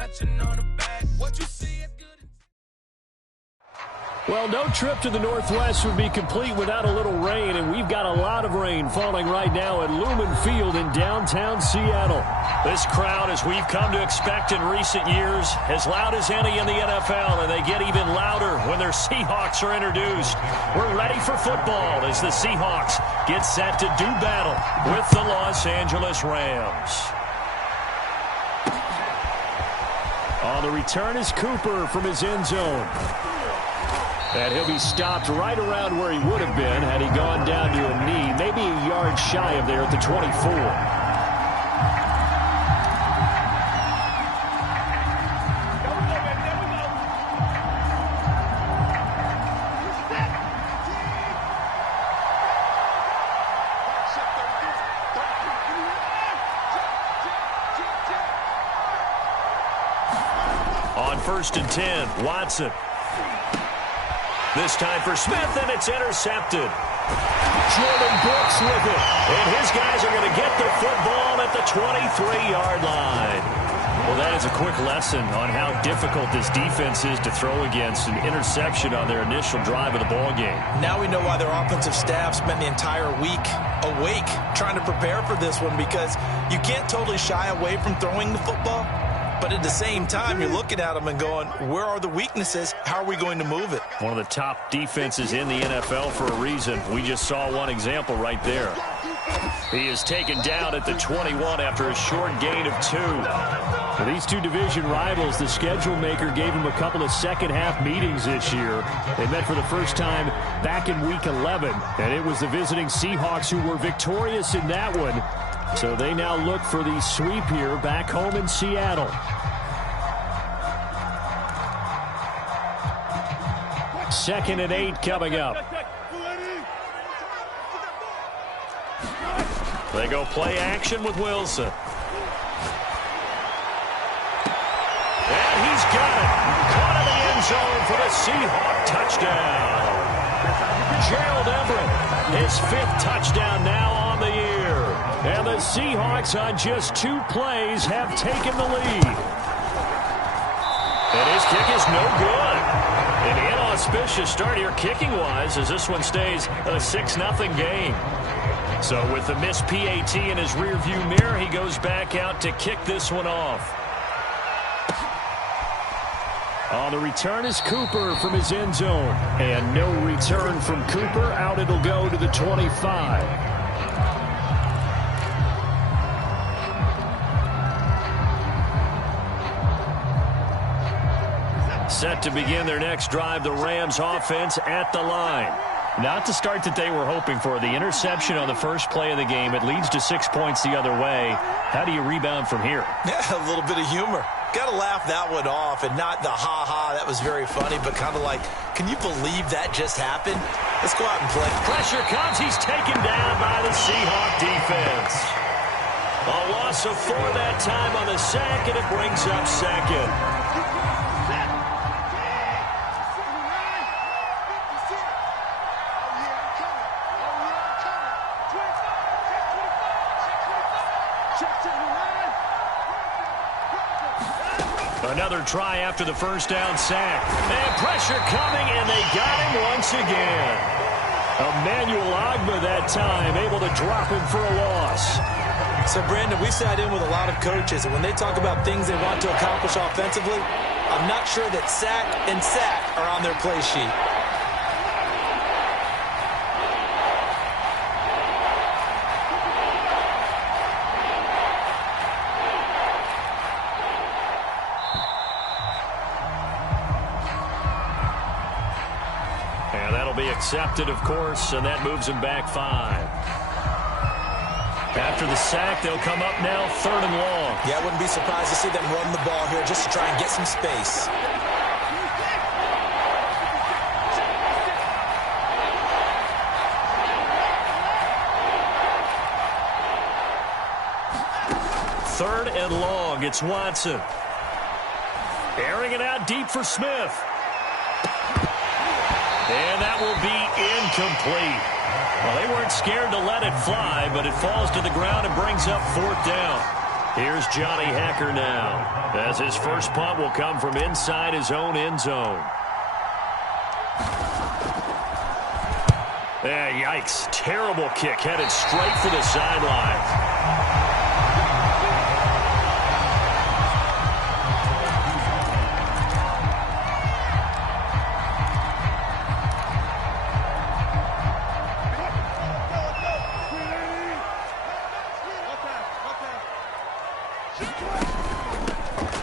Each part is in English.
touching on the back. What you see is good. Well, no trip to the Northwest would be complete without a little rain, and we've got a lot of rain falling right now at Lumen Field in downtown Seattle. This crowd, as we've come to expect in recent years, as loud as any in the NFL, and they get even louder when their Seahawks are introduced. We're ready for football as the Seahawks get set to do battle with the Los Angeles Rams. On the return is Cooper from his end zone. And he'll be stopped right around where he would have been had he gone down to a knee, maybe a yard shy of there at the 24. On 1st and 10, Watson. This time for Smith, and it's intercepted. Jordan Brooks with it. And his guys are going to get the football at the 23-yard line. Well, that is a quick lesson on how difficult this defense is to throw against. An interception on their initial drive of the ballgame. Now we know why their offensive staff spent the entire week awake trying to prepare for this one, because you can't totally shy away from throwing the football. But at the same time, you're looking at them and going, where are the weaknesses? How are we going to move it? One of the top defenses in the NFL for a reason. We just saw one example right there. He is taken down at the 21 after a short gain of 2. For these two division rivals, the schedule maker gave him a couple of second-half meetings this year. They met for the first time back in Week 11, and it was the visiting Seahawks who were victorious in that one. So they now look for the sweep here back home in Seattle. Second and 8 coming up. They go play action with Wilson. And he's got it. Caught in the end zone for the Seahawk touchdown. Gerald Everett, his 5th touchdown now on the year. And the Seahawks on just 2 plays have taken the lead. And his kick is no good. An inauspicious start here kicking-wise as this one stays a 6-0 game. So with the missed PAT in his rearview mirror, he goes back out to kick this one off. On the return is Cooper from his end zone. And no return from Cooper. Out it'll go to the 25. Set to begin their next drive, the Rams offense at the line. Not the start that they were hoping for. The interception on the first play of the game. It leads to 6 points the other way. How do you rebound from here? Yeah, a little bit of humor. Got to laugh that one off, and not the ha-ha, that was very funny, but kind of like, can you believe that just happened? Let's go out and play. Pressure comes. He's taken down by the Seahawk defense. A loss of 4 that time on the sack, and it brings up second. Another try after the first down sack. And pressure coming, and they got him once again. Emmanuel Ogbah that time, able to drop him for a loss. So, Brandon, we sat in with a lot of coaches, and when they talk about things they want to accomplish offensively, I'm not sure that sack and sack are on their play sheet. Accepted, of course, and that moves him back 5. After the sack, they'll come up now 3rd and long. Yeah, I wouldn't be surprised to see them run the ball here just to try and get some space. Third and long, it's Watson. Airing it out deep for Smith. And that will be incomplete. Well, they weren't scared to let it fly, but it falls to the ground and brings up 4th down. Here's Johnny Hecker now, as his first punt will come from inside his own end zone. Yikes. Terrible kick headed straight for the sidelines.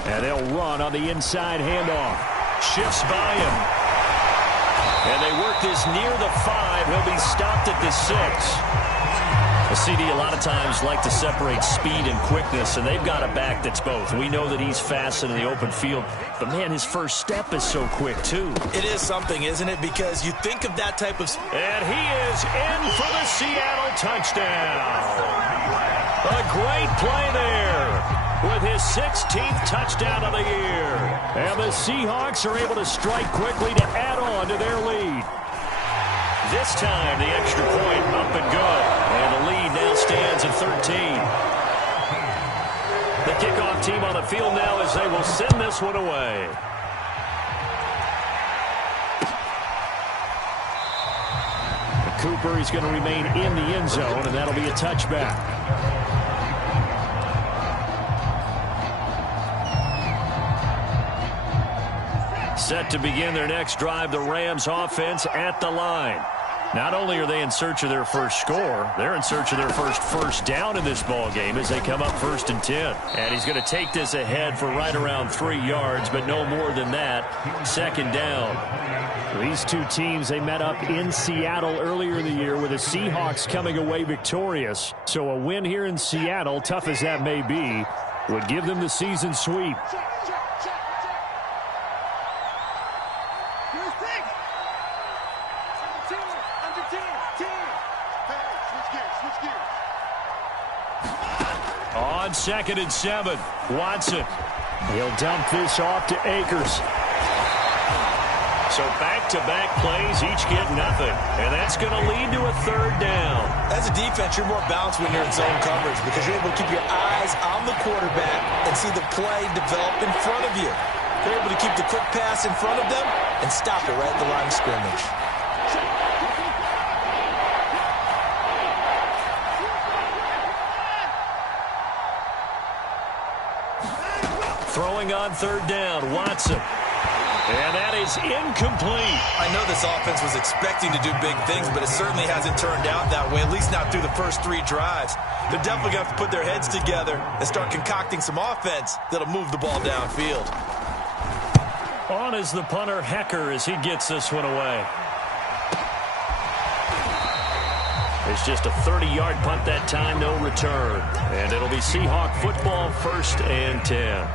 And they'll run on the inside handoff. Shifts by him. And they work this near the 5. He'll be stopped at the 6. The CD a lot of times like to separate speed and quickness, and they've got a back that's both. We know that he's fast in the open field, but, man, his first step is so quick, too. It is something, isn't it? Because you think of that type of... And he is in for the Seattle touchdown. A great play there, with his 16th touchdown of the year. And the Seahawks are able to strike quickly to add on to their lead. This time, the extra point up and good. And the lead now stands at 13. The kickoff team on the field now as they will send this one away. Cooper is going to remain in the end zone, and that'll be a touchback. Set to begin their next drive, the Rams offense at the line. Not only are they in search of their first score, they're in search of their first down in this ball game as they come up 1st and 10. And he's going to take this ahead for right around 3 yards, but no more than that. 2nd down. These two teams, they met up in Seattle earlier in the year with the Seahawks coming away victorious. So a win here in Seattle, tough as that may be, would give them the season sweep. On 2nd and 7, Watson. He'll dump this off to Akers. So back-to-back plays, each get nothing. And that's going to lead to a 3rd down. As a defense, you're more balanced when you're in zone coverage because you're able to keep your eyes on the quarterback and see the play develop in front of you. You're able to keep the quick pass in front of them and stop it right at the line of scrimmage. Throwing on 3rd down, Watson. And that is incomplete. I know this offense was expecting to do big things, but it certainly hasn't turned out that way, at least not through the first 3 drives. They're definitely going to have to put their heads together and start concocting some offense that'll move the ball downfield. On is the punter, Hecker, as he gets this one away. It's just a 30-yard punt that time, no return. And it'll be Seahawk football, 1st and 10.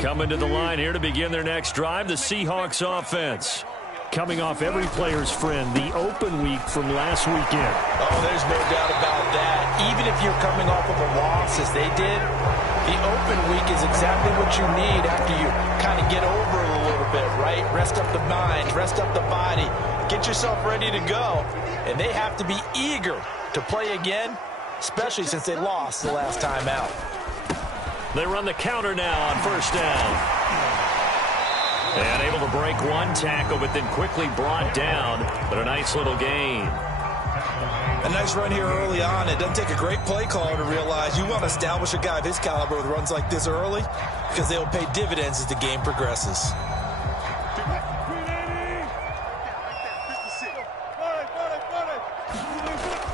Coming to the line here to begin their next drive, the Seahawks offense. Coming off every player's friend, the open week from last weekend. Oh, there's no doubt about that. Even if you're coming off of a loss as they did, the open week is exactly what you need after you kind of get over it a little bit, right? Rest up the mind, rest up the body, get yourself ready to go. And they have to be eager to play again, especially since they lost the last time out. They run the counter now on 1st down. And able to break one tackle, but then quickly brought down. But a nice little gain. A nice run here early on. It doesn't take a great play caller to realize you want to establish a guy of his caliber with runs like this early because they will pay dividends as the game progresses.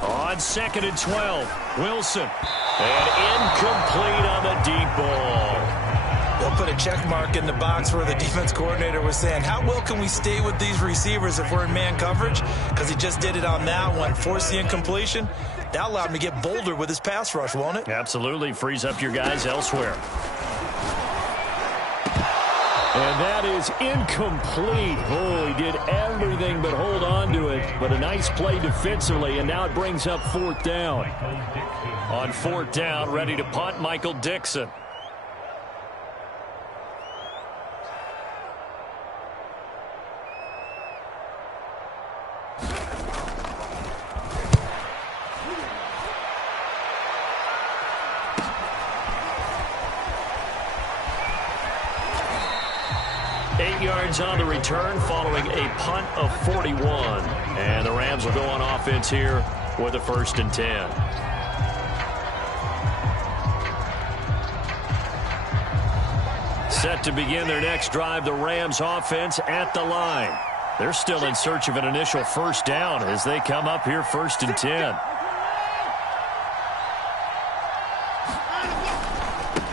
On 2nd and 12, Wilson. And incomplete on the deep ball. They'll put a check mark in the box where the defense coordinator was saying, how well can we stay with these receivers if we're in man coverage? Because he just did it on that one. Force the incompletion. That allowed him to get bolder with his pass rush, won't it? Absolutely. Frees up your guys elsewhere. And that is incomplete. Oh, he did everything but hold on to it. But a nice play defensively, and now it brings up 4th down. On 4th down, ready to punt, Michael Dixon. yards on the return following a punt of 41. And the Rams will go on offense here with a 1st and 10. Set to begin their next drive, the Rams offense at the line. They're still in search of an initial 1st down as they come up here 1st and 10.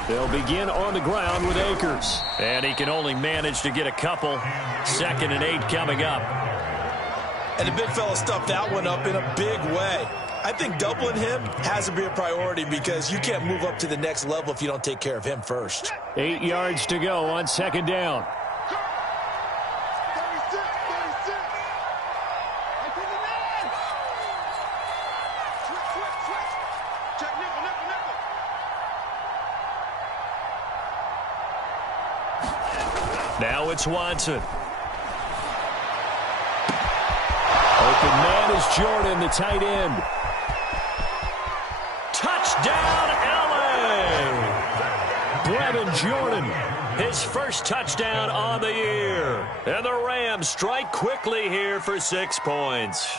They'll begin on the ground with Akers. And he can only manage to get a couple. 2nd and 8 coming up. And the big fella stuffed that one up in a big way. I think doubling him has to be a priority because you can't move up to the next level if you don't take care of him first. 8 yards to go on 2nd down. Now it's Watson. Open man is Jordan, the tight end. Touchdown, LA! Brevin Jordan, his 1st touchdown on the year. And the Rams strike quickly here for 6 points.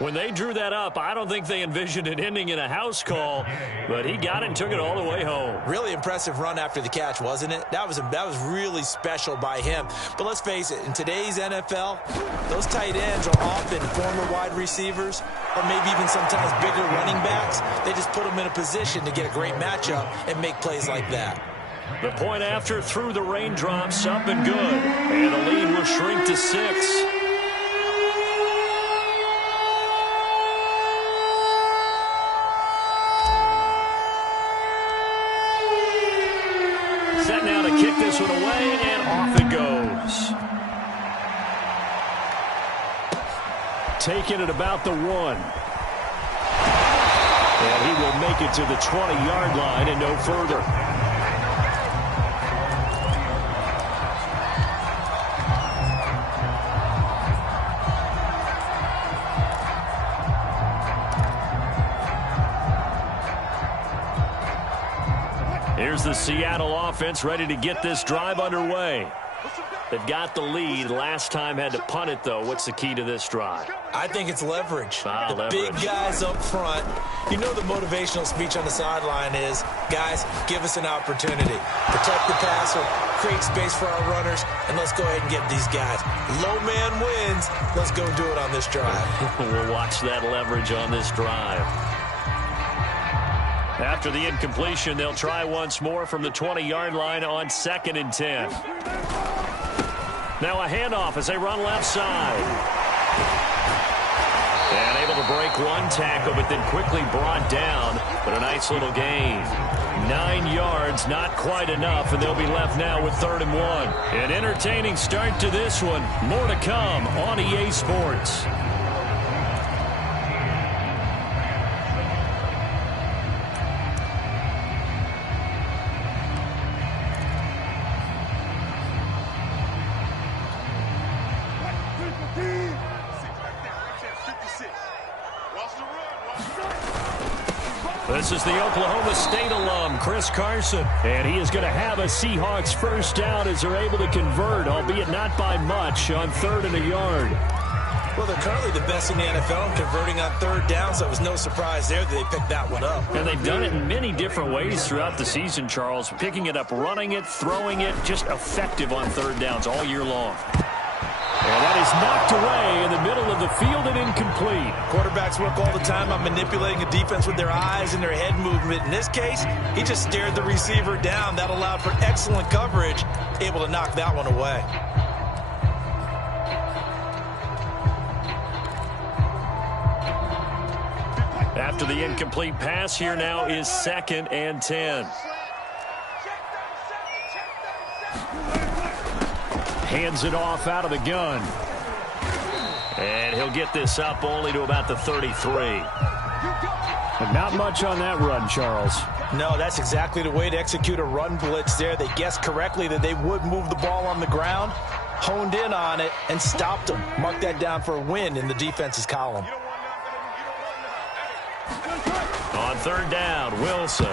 When they drew that up, I don't think they envisioned it ending in a house call, but he got it and took it all the way home. Really impressive run after the catch, wasn't it? That was really special by him. But let's face it, in today's NFL, those tight ends are often former wide receivers or maybe even sometimes bigger running backs. They just put them in a position to get a great matchup and make plays like that. The point after through the raindrops, up and good. And the lead will shrink to 6. Set now to kick this one away, and off it goes. Taking it about the 1. And he will make it to the 20-yard line and no further. Here's the Seattle offense ready to get this drive underway. They've got the lead. Last time had to punt it, though. What's the key to this drive? I think it's leverage. Leverage. Big guys up front. You know the motivational speech on the sideline is, guys, give us an opportunity. Protect the passer, create space for our runners, and let's go ahead and get these guys. Low man wins. Let's go do it on this drive. We'll watch that leverage on this drive. After the incompletion, they'll try once more from the 20-yard line on 2nd and 10. Now a handoff as they run left side. And able to break one tackle, but then quickly brought down. But a nice little gain. 9 yards, not quite enough, and they'll be left now with 3rd and 1. An entertaining start to this one. More to come on EA Sports. This is the Oklahoma State alum, Chris Carson. And he is going to have a Seahawks 1st down as they're able to convert, albeit not by much, on 3rd and a yard. Well, they're currently the best in the NFL in converting on 3rd down, so it was no surprise there that they picked that one up. And they've done it in many different ways throughout the season, Charles. Picking it up, running it, throwing it, just effective on 3rd downs all year long. And that is knocked away in the middle of the field and incomplete. Quarterbacks work all the time on manipulating a defense with their eyes and their head movement. In this case, he just stared the receiver down. That allowed for excellent coverage, able to knock that one away. After the incomplete pass, here now is 2nd and 10. Hands it off out of the gun. And he'll get this up only to about the 33. And not much on that run, Charles. No, that's exactly the way to execute a run blitz there. They guessed correctly that they would move the ball on the ground, honed in on it, and stopped them. Mark that down for a win in the defense's column. On 3rd down, Wilson.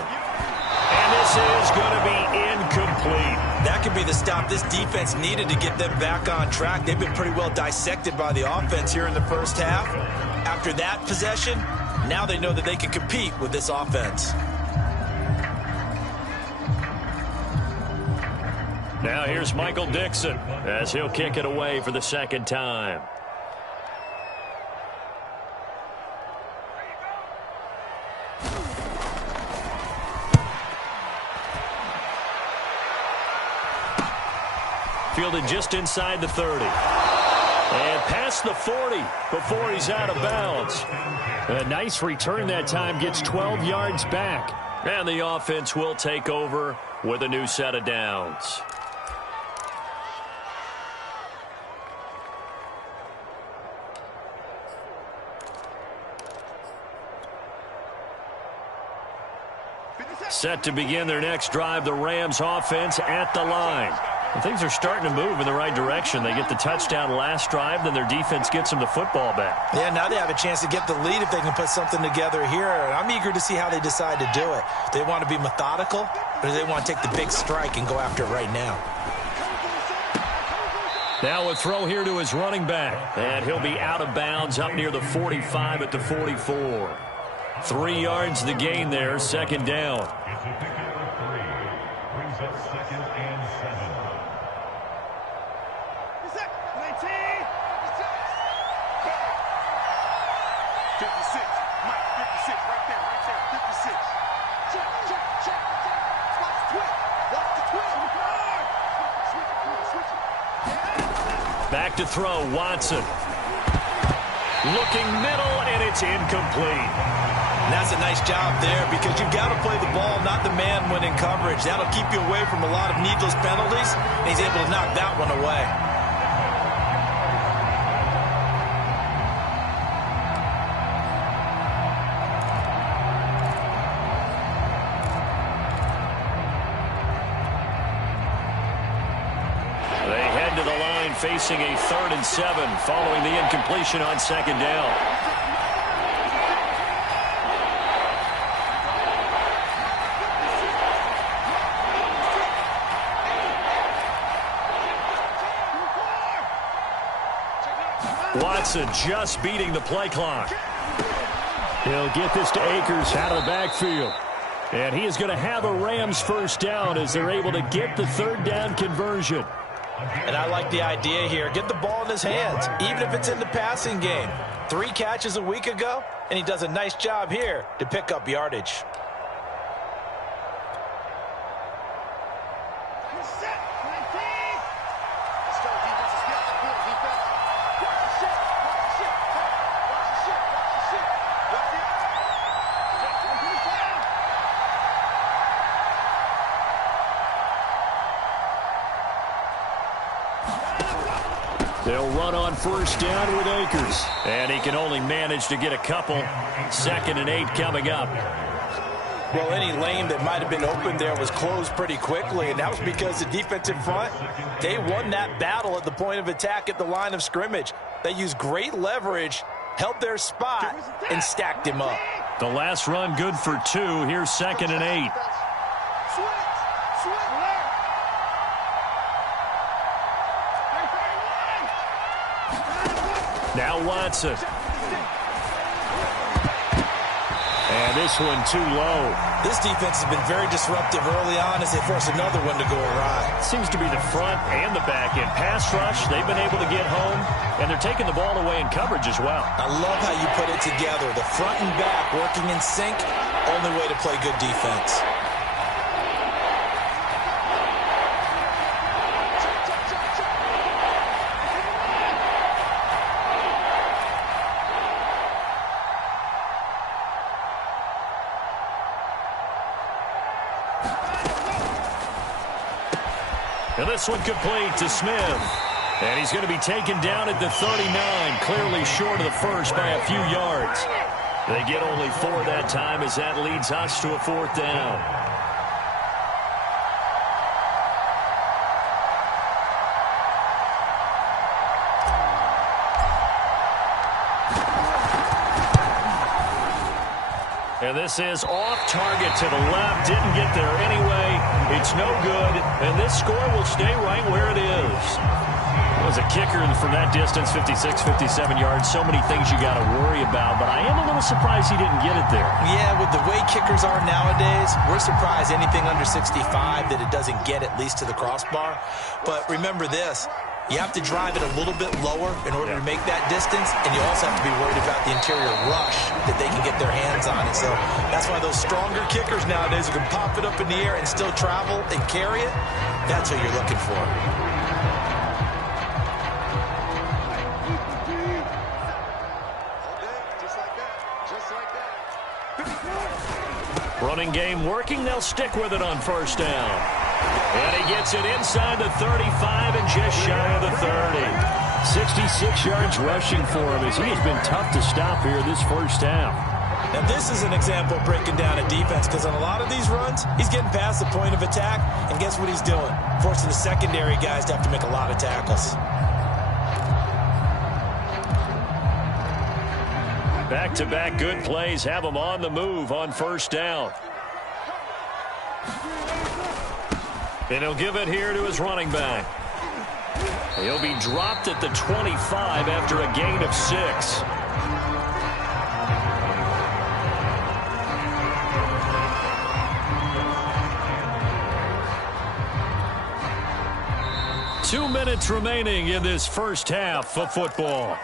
And this is going to be incomplete. That could be the stop this defense needed to get them back on track. They've been pretty well dissected by the offense here in the first half. After that possession, now they know that they can compete with this offense. Now here's Michael Dixon as he'll kick it away for the second time. Fielded just inside the 30. And past the 40 before he's out of bounds. A nice return that time, gets 12 yards back. And the offense will take over with a new set of downs. Set to begin their next drive, the Rams offense at the line. And things are starting to move in the right direction. They get the touchdown last drive, then their defense gets them the football back. Yeah, now they have a chance to get the lead if they can put something together here. And I'm eager to see how they decide to do it. They want to be methodical, or do they want to take the big strike and go after it right now? Now a throw here to his running back. And he'll be out of bounds up near the 45 at the 44. 3 yards the gain there, second down. Back to throw, Watson. Looking middle, and it's incomplete. And that's a nice job there because you've got to play the ball, not the man when in coverage. That'll keep you away from a lot of needless penalties, and he's able to knock that one away. They head to the line facing a 3rd and 7 following the incompletion on second down. Watson just beating the play clock. He'll get this to Akers out of the backfield. And he is going to have a Rams first down as they're able to get the 3rd down conversion. And I like the idea here. Get the ball in his hands, even if it's in the passing game. 3 catches a week ago, and he does a nice job here to pick up yardage. They'll run on first down with Akers. And he can only manage to get a couple. 2nd and 8 coming up. Well, any lane that might have been open there was closed pretty quickly, and that was because the defensive front, they won that battle at the point of attack at the line of scrimmage. They used great leverage, held their spot, and stacked him up. The last run good for 2. Here's 2nd and 8. Now Watson. And this one too low. This defense has been very disruptive early on as they force another one to go awry. Seems to be the front and the back end. Pass rush, they've been able to get home, and they're taking the ball away in coverage as well. I love how you put it together. The front and back working in sync, only way to play good defense. And this one complete to Smith. And he's going to be taken down at the 39, clearly short of the first by a few yards. They get only 4 that time as that leads us to a 4th down. And this is off target to the left. Didn't get there anyway. It's no good. And this score will stay right where it is. As a kicker from that distance, 56, 57 yards, so many things you got to worry about, but I am a little surprised he didn't get it there. Yeah, with the way kickers are nowadays, we're surprised anything under 65 that it doesn't get at least to the crossbar. But remember this, you have to drive it a little bit lower in order to make that distance, and you also have to be worried about the interior rush that they can get their hands on it. So that's why those stronger kickers nowadays who can pop it up in the air and still travel and carry it, that's what you're looking for. Running game working. They'll stick with it on first down. And he gets it inside the 35 and just shy of the 30. 66 yards rushing for him as he has been tough to stop here this first half. Now this is an example of breaking down a defense, because on a lot of these runs, he's getting past the point of attack, and guess what he's doing? Forcing the secondary guys to have to make a lot of tackles. Back-to-back good plays have him on the move on first down. And he'll give it here to his running back. He'll be dropped at the 25 after a gain of 6. Two minutes remaining in this first half of football.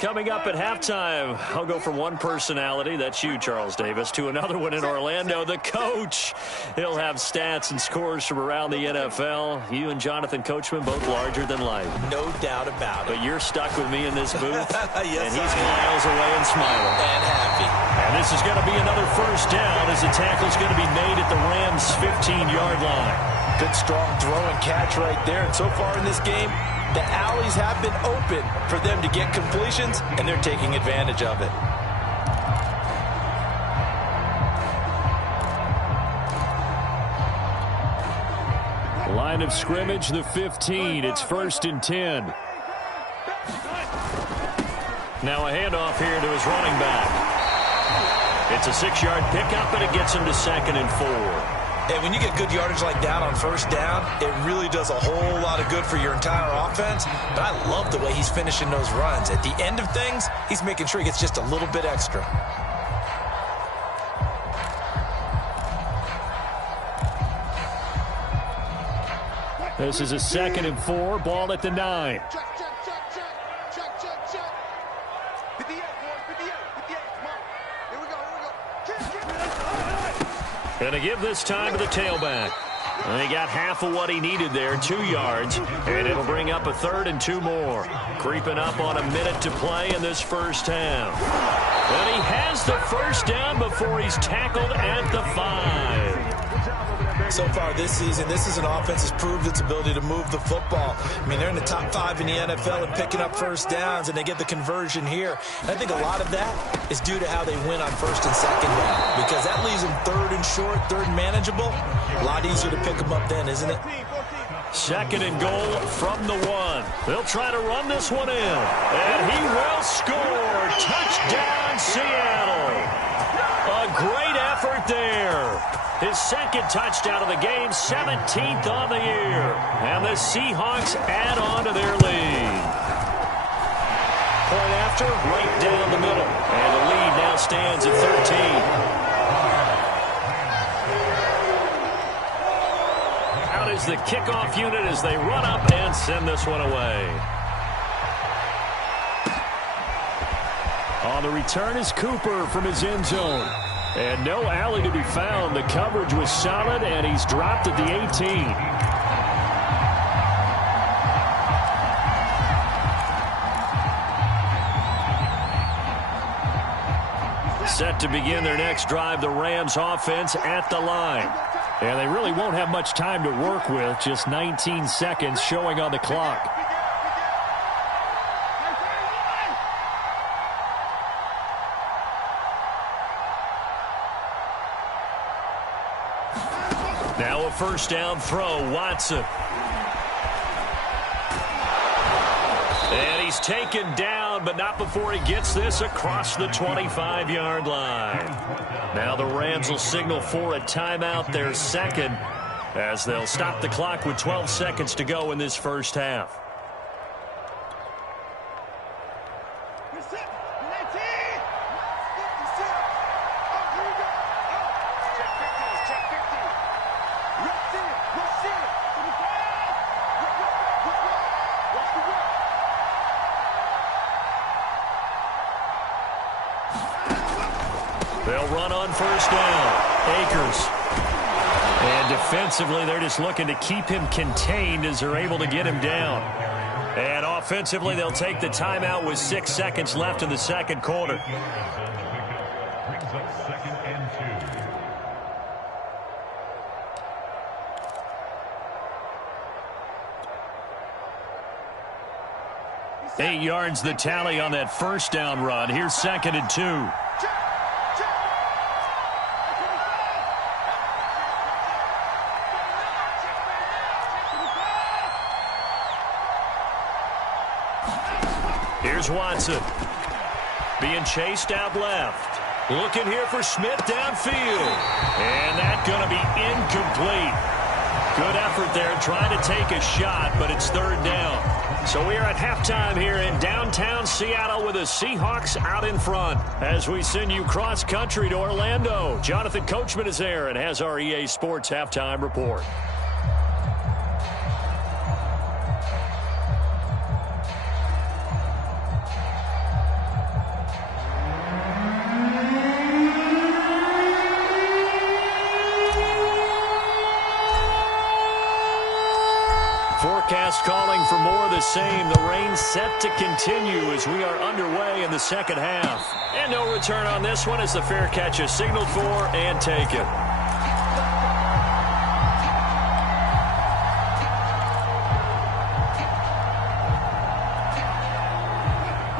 Coming up at halftime, I'll go from one personality, that's you, Charles Davis, to another one in Orlando, the coach. He'll have stats and scores from around the NFL. You and Jonathan Coachman, both larger than life. No doubt about it. But you're stuck with me in this booth, yes, and he's miles away and smiling. And happy. And this is going to be another first down as the tackle's going to be made at the Rams' 15-yard line. Good, strong throw and catch right there. And so far in this game, the alleys have been open for them to get completions, and they're taking advantage of it. Line of scrimmage, the 15. It's 1st and 10. Now a handoff here to his running back. It's a 6-yard pickup, and it gets him to 2nd and 4. And when you get good yardage like that on first down, it really does a whole lot of good for your entire offense. But I love the way he's finishing those runs. At the end of things, he's making sure he gets just a little bit extra. This is a 2nd and 4. Ball at the 9. Going to give this time to the tailback. And he got half of what he needed there, 2 yards. And it'll bring up a 3rd and 2 more. Creeping up on a minute to play in this first half. And he has the first down before he's tackled at the 5. So far this season, this is an offense that's proved its ability to move the football. I mean, they're in the top 5 in the NFL and picking up first downs, and they get the conversion here. And I think a lot of that is due to how they win on 1st and 2nd down, because that leaves them 3rd and short, 3rd and manageable. A lot easier to pick them up then, isn't it? 2nd and goal from the 1. They'll try to run this one in, and he will score. Touchdown, Seattle. A great effort there. His 2nd touchdown of the game, 17th on the year. And the Seahawks add on to their lead. Point after, right down the middle. And the lead now stands at 13. Out is the kickoff unit as they run up and send this one away. On the return is Cooper from his end zone. And no alley to be found. The coverage was solid, and he's dropped at the 18. Set to begin their next drive, the Rams offense at the line. And they really won't have much time to work with. Just 19 seconds showing on the clock. Now a first down throw, Watson. And he's taken down, but not before he gets this across the 25-yard line. Now the Rams will signal for a timeout, their second, as they'll stop the clock with 12 seconds to go in this first half. They'll run on first down. Akers. And defensively, they're just looking to keep him contained as they're able to get him down. And offensively, they'll take the timeout with 6 seconds left in the second quarter. Brings up 2nd and 2. 8 yards the tally on that first down run. Here's 2nd and 2. Here's Watson. Being chased out left. Looking here for Smith downfield. And that's going to be incomplete. Good effort there trying to take a shot, but it's 3rd down. So we are at halftime here in downtown Seattle with the Seahawks out in front. As we send you cross-country to Orlando, Jonathan Coachman is there and has our EA Sports halftime report. Forecast calling for more of the same. The rain set to continue as we are underway in the second half. And no return on this one as the fair catch is signaled for and taken.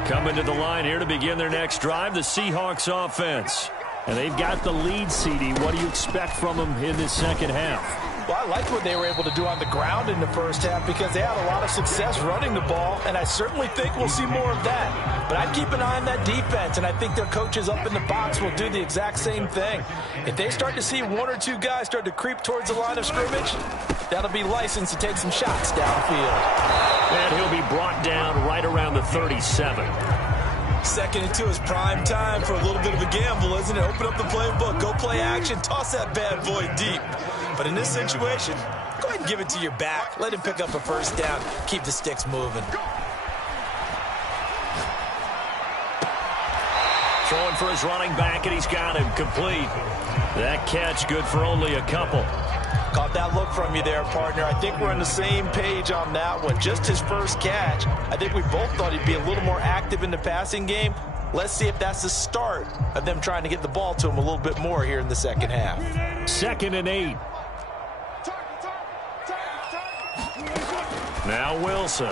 Coming to the line here to begin their next drive, the Seahawks offense. And they've got the lead, CD. What do you expect from them in this second half? Well, I liked what they were able to do on the ground in the first half because they had a lot of success running the ball, and I certainly think we'll see more of that. But I'd keep an eye on that defense, and I think their coaches up in the box will do the exact same thing. If they start to see 1 or 2 guys start to creep towards the line of scrimmage, that'll be licensed to take some shots downfield. And he'll be brought down right around the 37. 2nd and 2 is prime time for a little bit of a gamble, isn't it? Open up the playbook, go play action, toss that bad boy deep. But in this situation, go ahead and give it to your back. Let him pick up a first down. Keep the sticks moving. Throwing for his running back, and he's got him complete. That catch good for only a couple. Caught that look from you there, partner. I think we're on the same page on that one. Just his first catch. I think we both thought he'd be a little more active in the passing game. Let's see if that's the start of them trying to get the ball to him a little bit more here in the second half. 2nd and 8. Now Wilson.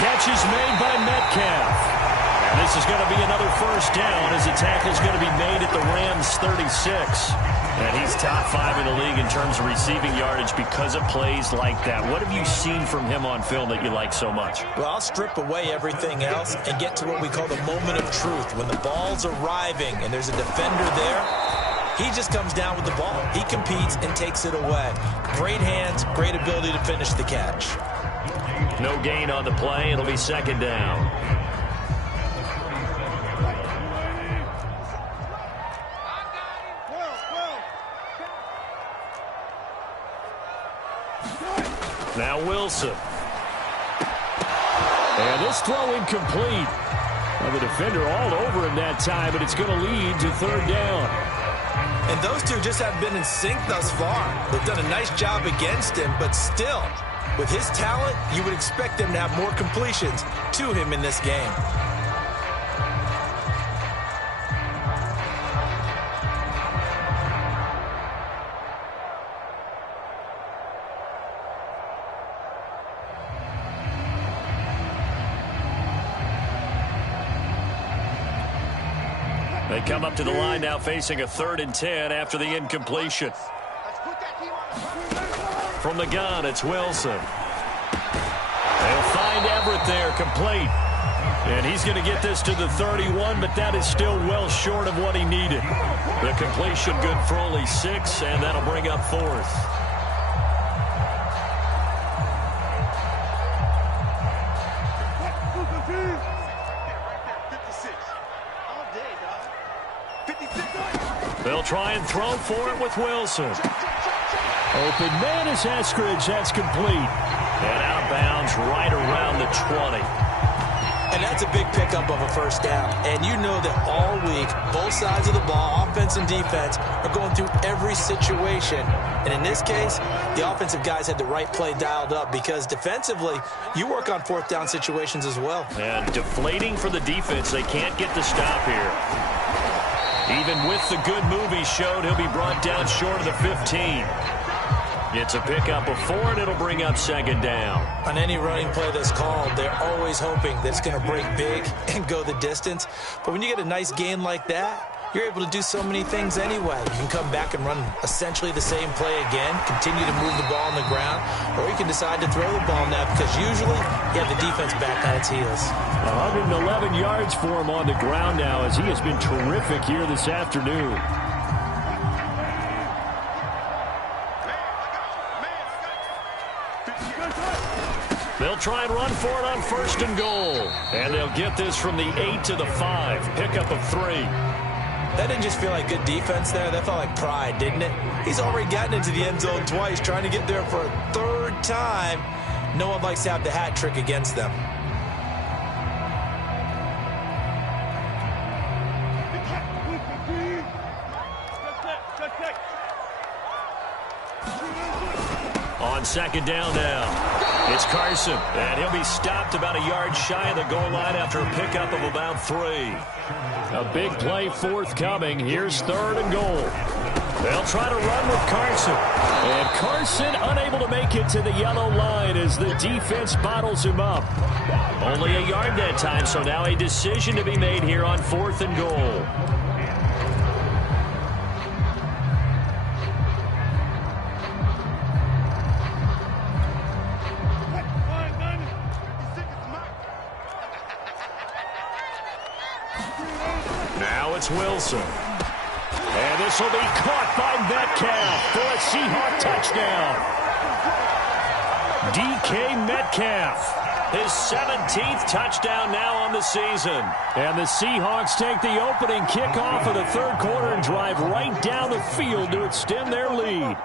Catch is made by Metcalf. And this is going to be another first down as the tackle is going to be made at the Rams 36. And he's top 5 in the league in terms of receiving yardage because of plays like that. What have you seen from him on film that you like so much? Well, I'll strip away everything else and get to what we call the moment of truth. When the ball's arriving and there's a defender there, he just comes down with the ball. He competes and takes it away. Great hands, great ability to finish the catch. No gain on the play. It'll be 2nd down. Now Wilson. And this throw incomplete. Well, the defender all over him that time, but it's going to lead to 3rd down. And those two just haven't been in sync thus far. They've done a nice job against him, but still, with his talent, you would expect them to have more completions to him in this game. They come up to the line now facing a 3rd and 10 after the incompletion. From the gun, it's Wilson. They'll find Everett there, complete. And he's going to get this to the 31, but that is still well short of what he needed. The completion good for only 6, and that'll bring up 4th. They'll try and throw for it with Wilson. Open man is Eskridge. That's complete. And out of bounds right around the 20. And that's a big pickup of a first down. And you know that all week, both sides of the ball, offense and defense, are going through every situation. And in this case, the offensive guys had the right play dialed up because defensively, you work on 4th down situations as well. And deflating for the defense. They can't get the stop here. Even with the good move he showed, he'll be brought down short of the 15. It's a pickup of 4, and it'll bring up 2nd down. On any running play that's called, they're always hoping that it's going to break big and go the distance. But when you get a nice gain like that, you're able to do so many things anyway. You can come back and run essentially the same play again, continue to move the ball on the ground, or you can decide to throw the ball now because usually you have the defense back on its heels. 111 yards for him on the ground now as he has been terrific here this afternoon. They'll try and run for it on 1st and goal. And they'll get this from the 8 to the 5. Pickup of 3. That didn't just feel like good defense there. That felt like pride, didn't it? He's already gotten into the end zone twice, trying to get there for a 3rd time. No one likes to have the hat trick against them. On 2nd down now. It's Carson, and he'll be stopped about a yard shy of the goal line after a pickup of about 3. A big play forthcoming. Here's 3rd and goal. They'll try to run with Carson. And Carson unable to make it to the yellow line as the defense bottles him up. Only a yard that time, so now a decision to be made here on 4th and goal. Now it's Wilson. And this will be caught by Metcalf for a Seahawk touchdown. DK Metcalf, his 17th touchdown now on the season. And the Seahawks take the opening kickoff of the 3rd quarter and drive right down the field to extend their lead.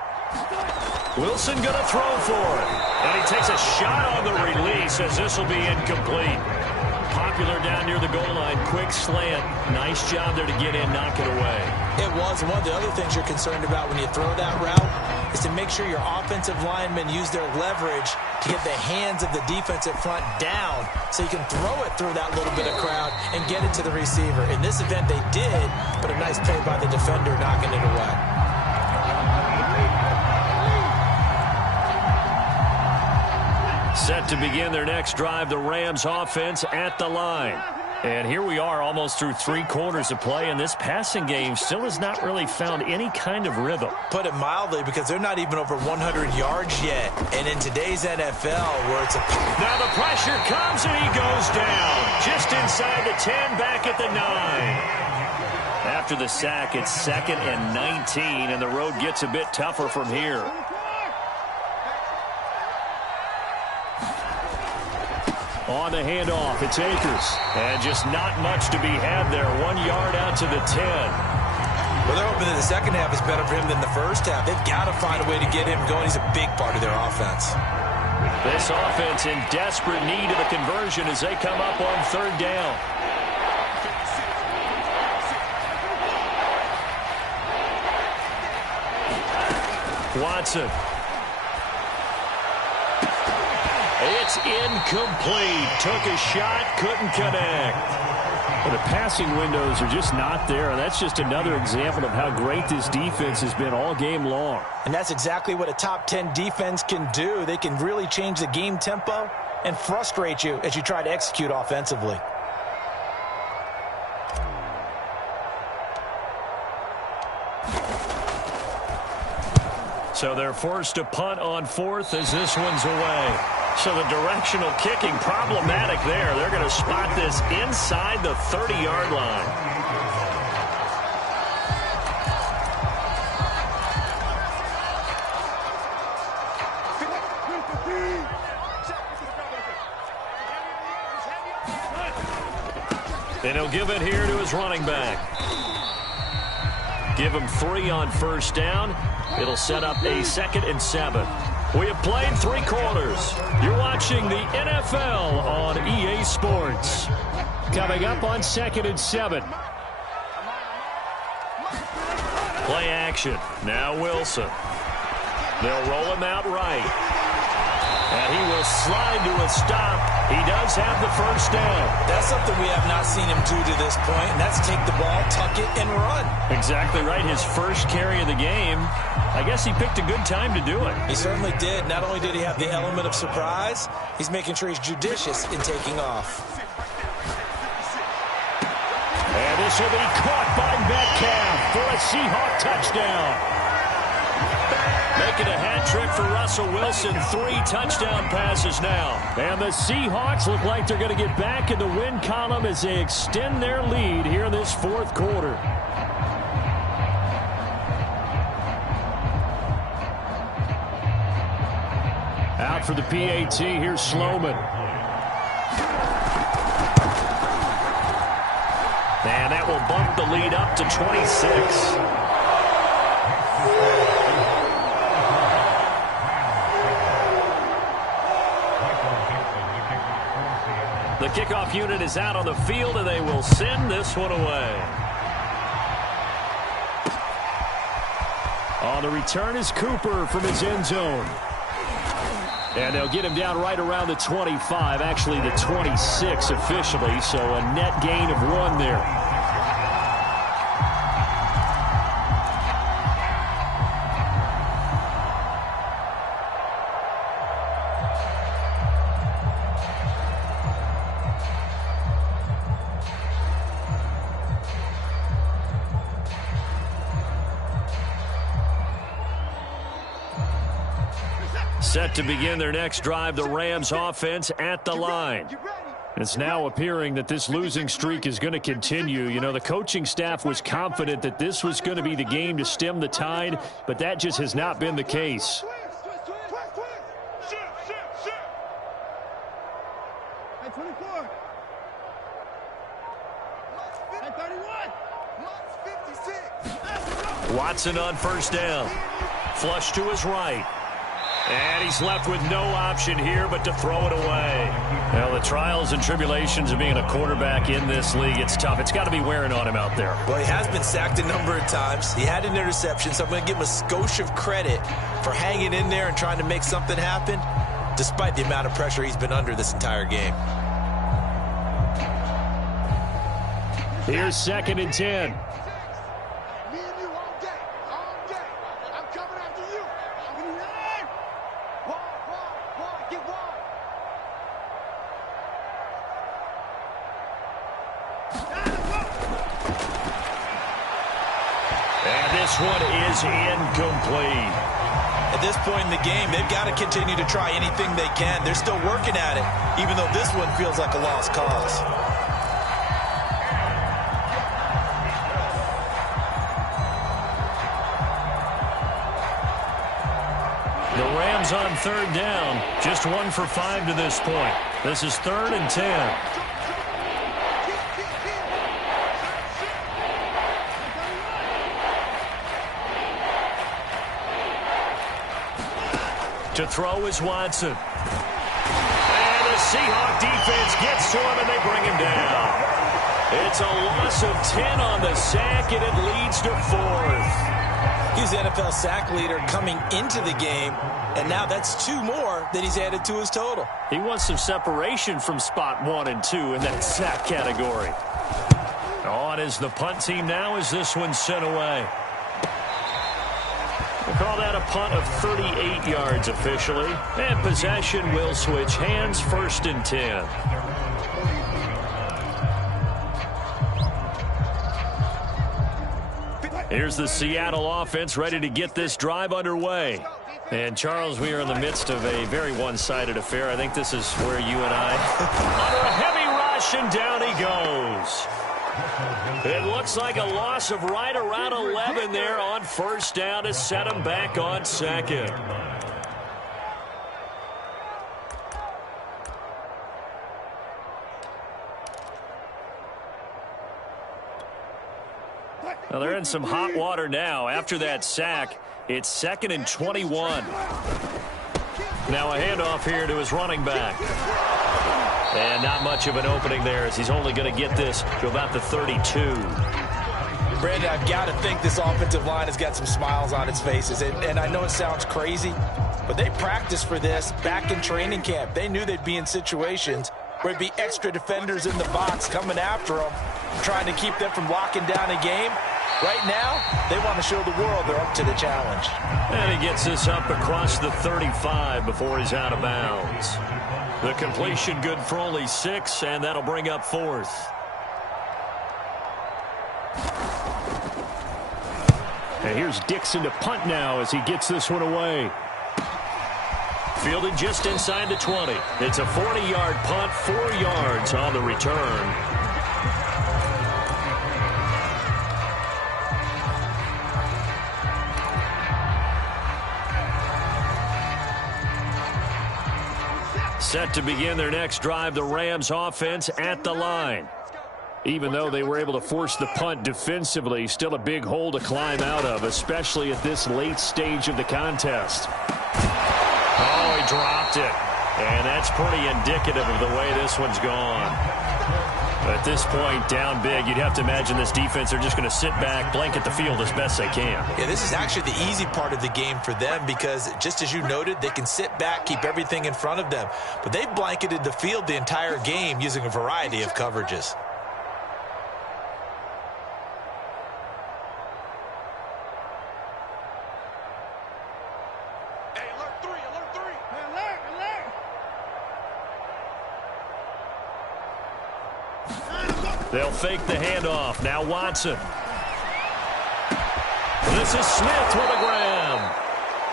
Wilson going to throw for it. And he takes a shot on the release as this will be incomplete. Popular down near the goal line. Quick slant. Nice job there to get in, knock it away. It was. And one of the other things you're concerned about when you throw that route is to make sure your offensive linemen use their leverage to get the hands of the defensive front down so you can throw it through that little bit of crowd and get it to the receiver. In this event, they did, but a nice play by the defender knocking it away. Set to begin their next drive, the Rams offense at the line. And here we are almost through 3 quarters of play, and this passing game still has not really found any kind of rhythm. Put it mildly, because they're not even over 100 yards yet. And in today's NFL, where it's a... Now the pressure comes, and he goes down. Just inside the 10, back at the 9. After the sack, it's 2nd and 19, and the road gets a bit tougher from here. On the handoff, it's Akers. And just not much to be had there. 1 yard out to the 10. Well, they're hoping that the second half is better for him than the first half. They've got to find a way to get him going. He's a big part of their offense. This offense in desperate need of a conversion as they come up on 3rd down. Watson. It's incomplete. Took a shot, couldn't connect. Well, the passing windows are just not there, and that's just another example of how great this defense has been all game long. And that's exactly what a top 10 defense can do. They can really change the game tempo and frustrate you as you try to execute offensively. So they're forced to punt on 4th as this one's away. So the directional kicking problematic there. They're going to spot this inside the 30-yard line. And he'll give it here to his running back. Give him 3 on first down. It'll set up a 2nd and 7. We have played 3 quarters. You're watching the NFL on EA Sports. Coming up on 2nd and 7. Play action. Now Wilson. They'll roll him out right. And he will slide to a stop. He does have the first down. That's something we have not seen him do to this point, and that's take the ball, tuck it, and run. Exactly right. His first carry of the game. I guess he picked a good time to do it. He certainly did. Not only did he have the element of surprise, he's making sure he's judicious in taking off. And this will be caught by Metcalf for a Seahawk touchdown. Making a hat trick for Russell Wilson. 3 touchdown passes now. And the Seahawks look like they're going to get back in the win column as they extend their lead here in this 4th quarter. Out for the PAT, here's Sloman. And that will bump the lead up to 26. The kickoff unit is out on the field, and they will send this one away. On the return is Cooper from his end zone. And they'll get him down right around the 25, actually the 26 officially, so a net gain of 1 there. Set to begin their next drive, the Rams offense at the line. It's now appearing that this losing streak is going to continue. You know, the coaching staff was confident that this was going to be the game to stem the tide, but that just has not been the case. Watson on first down. Flush to his right. And he's left with no option here but to throw it away. Well, the trials and tribulations of being a quarterback in this league, it's tough. It's got to be wearing on him out there. Well, he has been sacked a number of times. He had an interception, so I'm going to give him a skosh of credit for hanging in there and trying to make something happen, despite the amount of pressure he's been under this entire game. Here's 2nd and 10. This one is incomplete. At this point in the game, they've got to continue to try anything they can. They're still working at it, even though this one feels like a lost cause. The Rams on 3rd down, just 1 for 5 to this point. This is 3rd and 10. To throw is Watson. And the Seahawk defense gets to him, and they bring him down. It's a loss of 10 on the sack, and it leads to 4th. He's the NFL sack leader coming into the game, and now that's 2 more that he's added to his total. He wants some separation from spot 1 and 2 in that sack category. On is the punt team now as this one's sent away. We'll call that a punt of 38 yards officially. And possession will switch hands, 1st and 10. Here's the Seattle offense ready to get this drive underway. And, Charles, we are in the midst of a very one-sided affair. I think this is where you and I, under a heavy rush, and down he goes. It looks like a loss of right around 11 there on first down to set him back on second. Now they're in some hot water now. After that sack, it's 2nd and 21. Now a handoff here to his running back. And not much of an opening there as he's only going to get this to about the 32. Brandon, I've got to think this offensive line has got some smiles on its faces. And I know it sounds crazy, but they practiced for this back in training camp. They knew they'd be in situations where it'd be extra defenders in the box coming after them, trying to keep them from locking down a game. Right now, they want to show the world they're up to the challenge. And he gets this up across the 35 before he's out of bounds. The completion good for only 6, and that'll bring up 4th. And here's Dixon to punt now as he gets this one away. Fielded just inside the 20. It's a 40-yard punt, 4 yards on the return. Set to begin their next drive, the Rams offense at the line. Even though they were able to force the punt defensively, still a big hole to climb out of, especially at this late stage of the contest. Oh, he dropped it. And that's pretty indicative of the way this one's gone. At this point, down big, you'd have to imagine this defense are just going to sit back, blanket the field as best they can. Yeah, this is actually the easy part of the game for them because, just as you noted, they can sit back, keep everything in front of them. But they've blanketed the field the entire game using a variety of coverages. They'll fake the handoff. Now Watson. This is Smith with a grab.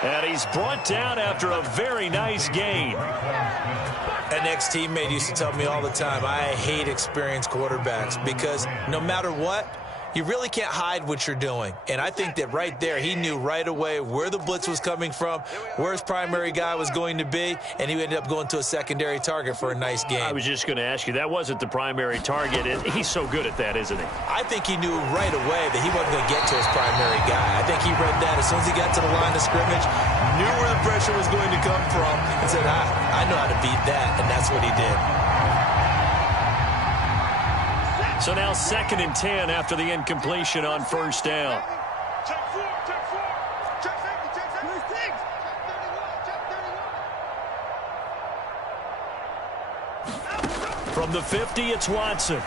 And he's brought down after a very nice gain. An ex-teammate used to tell me all the time, I hate experienced quarterbacks because no matter what, you really can't hide what you're doing. And I think that right there, he knew right away where the blitz was coming from, where his primary guy was going to be, and he ended up going to a secondary target for a nice game. I was just going to ask you, that wasn't the primary target. He's so good at that, isn't he? I think he knew right away that he wasn't going to get to his primary guy. I think he read that as soon as he got to the line of scrimmage, knew where the pressure was going to come from, and said, I know how to beat that, and that's what he did. So now 2nd and 10 after the incompletion on first down. Check 4, check 4. Check safety, check safety. Check 31, check 31. From the 50, it's Watson.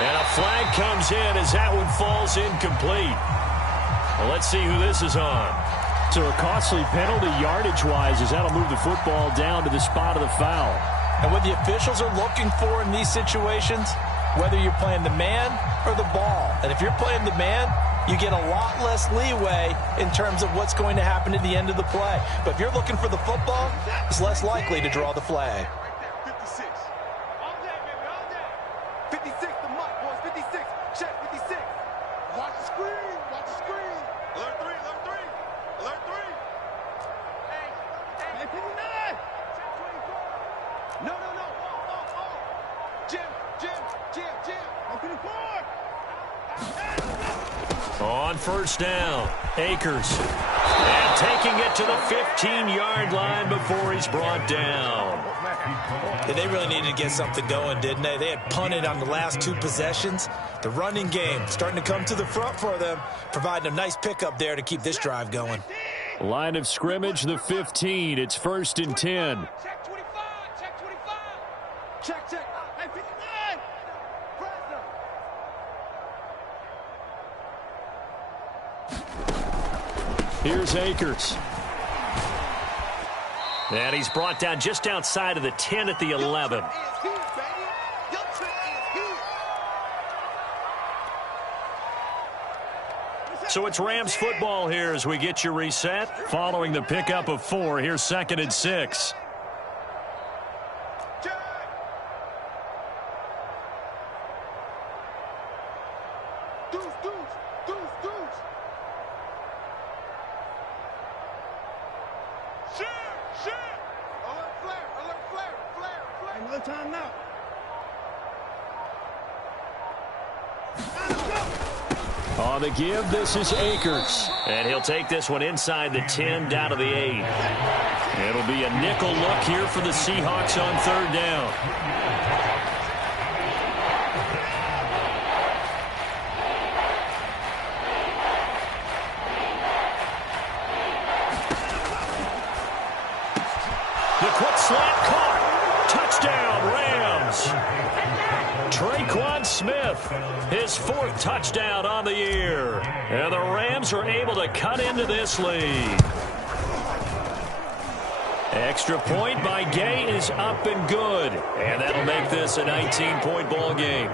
And a flag comes in as that one falls incomplete. Well, let's see who this is on. So a costly penalty yardage-wise as that'll move the football down to the spot of the foul. And what the officials are looking for in these situations, whether you're playing the man or the ball. And if you're playing the man, you get a lot less leeway in terms of what's going to happen at the end of the play. But if you're looking for the football, it's less likely to draw the flag. 56. All day, baby, all day. 56, the mark, boys. 56. Check 56. Watch the screen. Watch the screen. Alert 3, alert 3. Alert 3. Hey, 59. Check 24. No. Jim. 54. On first down, Akers. And taking it to the 15-yard line before he's brought down. Yeah, they really needed to get something going, didn't they? They had punted on the last 2 possessions. The running game starting to come to the front for them, providing a nice pickup there to keep this drive going. Line of scrimmage, the 15. It's 1st and 10. Check 25. Check 25. Check. Hey, 59. Here's Akers. And he's brought down just outside of the 10 at the 11. So it's Rams football here as we get you reset. Following the pickup of 4, here's 2nd and 6. Another time now. On the give, this is Akers. And he'll take this one inside the 10, down to the 8. It'll be a nickel look here for the Seahawks on 3rd down. The quick slant caught. Touchdown, Rams. Traquan Smith, his 4th touchdown on the year. And the Rams are able to cut into this lead. Extra point by Gay is up and good. And that'll make this a 19-point ball game.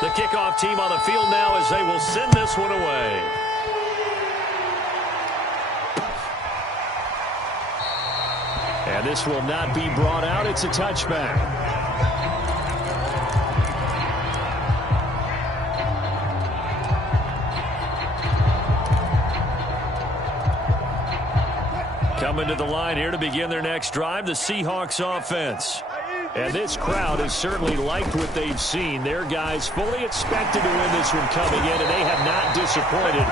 The kickoff team on the field now as they will send this one away. And this will not be brought out. It's a touchback. Coming to the line here to begin their next drive, the Seahawks offense. And this crowd has certainly liked what they've seen. Their guys fully expected to win this one coming in, and they have not disappointed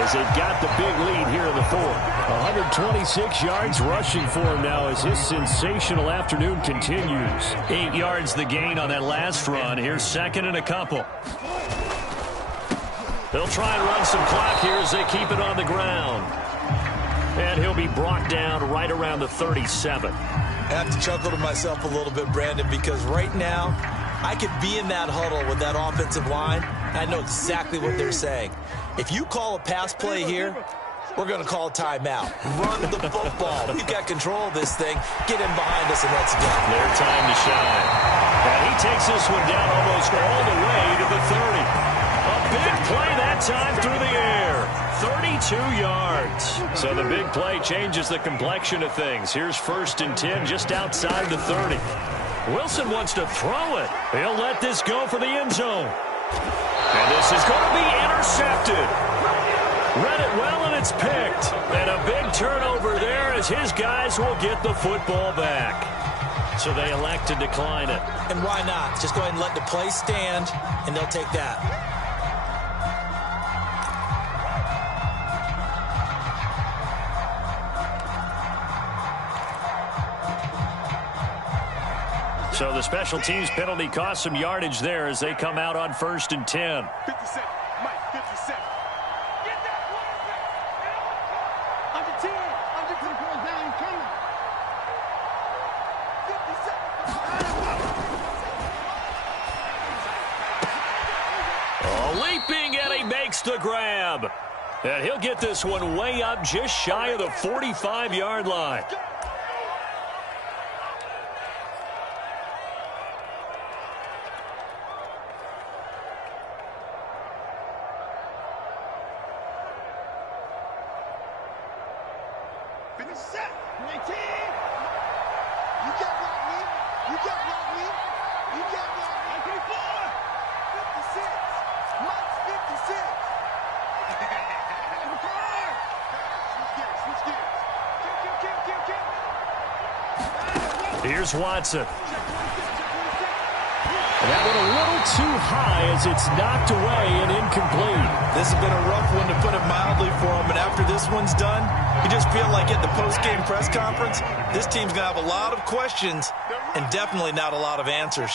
as they've got the big lead here in the 4th. 126 yards rushing for him now as his sensational afternoon continues. 8 yards the gain on that last run. Here's 2nd and a couple. They'll try and run some clock here as they keep it on the ground. And he'll be brought down right around the 37. I have to chuckle to myself a little bit, Brandon, because right now I could be in that huddle with that offensive line, and I know exactly what they're saying. If you call a pass play here, we're going to call a timeout. Run the football. We've got control of this thing. Get in behind us and let's go. Their time to shine. And he takes this one down almost all the way to the 30. A big play that time through the air. 32 yards. So the big play changes the complexion of things. Here's 1st and 10 just outside the 30. Wilson wants to throw it. He'll let this go for the end zone. And this is going to be intercepted. Read it well, and it's picked. And a big turnover there as his guys will get the football back. So they elect to decline it. And why not? Just go ahead and let the play stand, and they'll take that. So the special teams penalty cost some yardage there as they come out on 1st and 10. 57. Mike, 57. Get that one. Under 10. Under 10 goes down. Coming. 57. Leaping, and he makes the grab. And he'll get this one way up just shy of the 45-yard line. Here's Watson. That one a little too high as it's knocked away and incomplete. This has been a rough one, to put it mildly, for him. And after this one's done, you just feel like at the post-game press conference, this team's going to have a lot of questions and definitely not a lot of answers.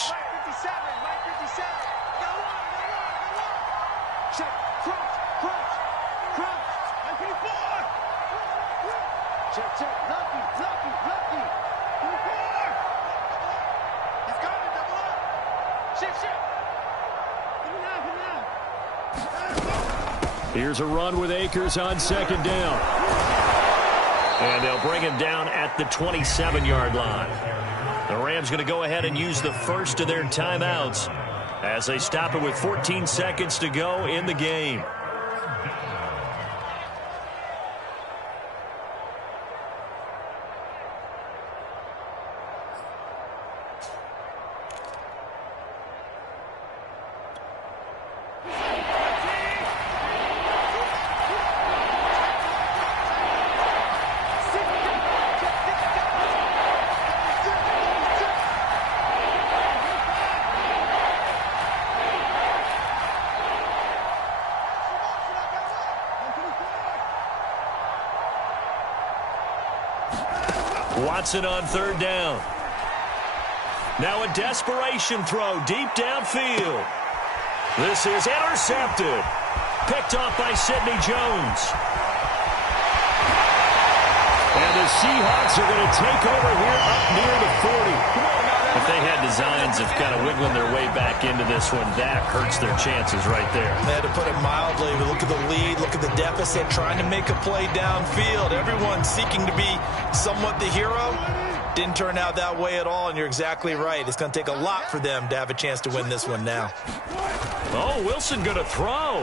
Here's a run with Akers on second down. And they'll bring him down at the 27-yard line. The Rams going to go ahead and use the first of their timeouts as they stop it with 14 seconds to go in the game. Watson on third down. Now a desperation throw deep downfield. This is intercepted. Picked off by Sidney Jones. And the Seahawks are going to take over here up near the 40. If they had designs of kind of wiggling their way back into this one, that hurts their chances right there. They had to put it mildly, but look at the lead, look at the deficit, trying to make a play downfield. Everyone seeking to be somewhat the hero. Didn't turn out that way at all, and you're exactly right. It's going to take a lot for them to have a chance to win this one now. Oh, Wilson going to throw.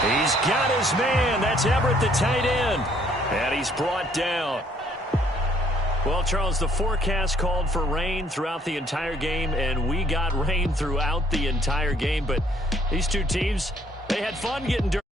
He's got his man. That's Everett, the tight end. And he's brought down. Well, Charles, the forecast called for rain throughout the entire game, and we got rain throughout the entire game. But these two teams, they had fun getting dirty.